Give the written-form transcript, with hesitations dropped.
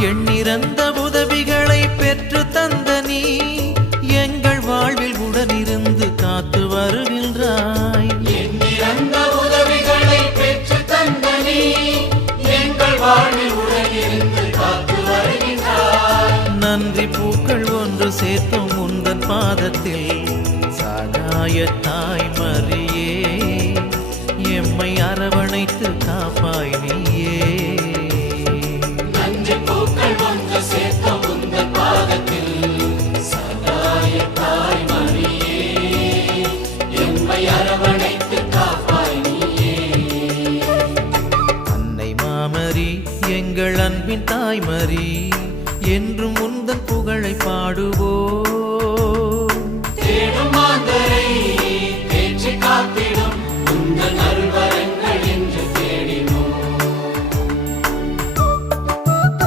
எண்ணிறந்த உதவிகளை பெற்று தந்த நீ எங்கள் வாழ்வில் உடனிருந்து காத்து வருகின்றாய். எண்ணிறந்த உதவிகளை பெற்று தந்த நீ எங்கள் வாழ்வில் உடனிருந்து காத்து வருகின்றாய். நன்றி பூக்கள் ஒன்று சேர்த்தும் உந்தன் பாதத்தில் சகாய தாய் மரியே எம்மை அரவணைத்து காப்பாய் நீயே. நன்றி பூக்கள் ஒன்று சேர்த்த உந்தன் பாதத்தில் சகாய தாய் மரியே எம்மை அரவணைத்து காப்பாய் நீயே. அன்னை மாமரி எங்கள் அன்பின் தாய்மரி என்றும் உந்தன் புகழை பாடுவோம். தேடும் மாந்தரை தேற்றி காத்திடும் உந்தன் அருள்